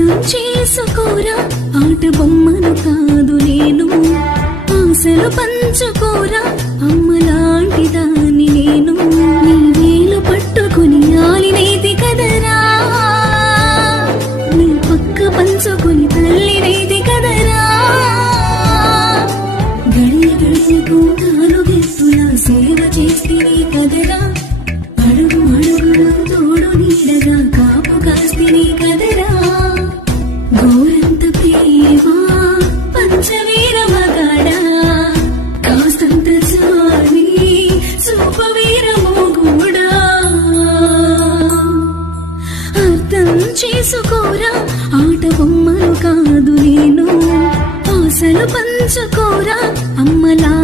అర్థం చేసుకోరా ఆట బొమ్మను కాదు నేను ఆశలు పంచుకోరా అమ్మలాంటి దాన్ని నేను నీ వేలు పట్టుకుని ఆలినేది కదరా నీ పక్క పంచుకుని తల్లినేది కదరా గడియ గడియకు నాలుగెత్తులా సేవ చేస్తేనే కదరా అడుగు అడుగులో తోడు నీడగా కాపు కాస్తేనే కదరా గోరంత ప్రేమ పంచవీర మగాడా కాస్తంత చాలి సూపవీర మోగుడా అర్థం చేసుకోరా ఆట బొమ్మను కాదు నేను ఆశలు పంచుకోరా అమ్మలా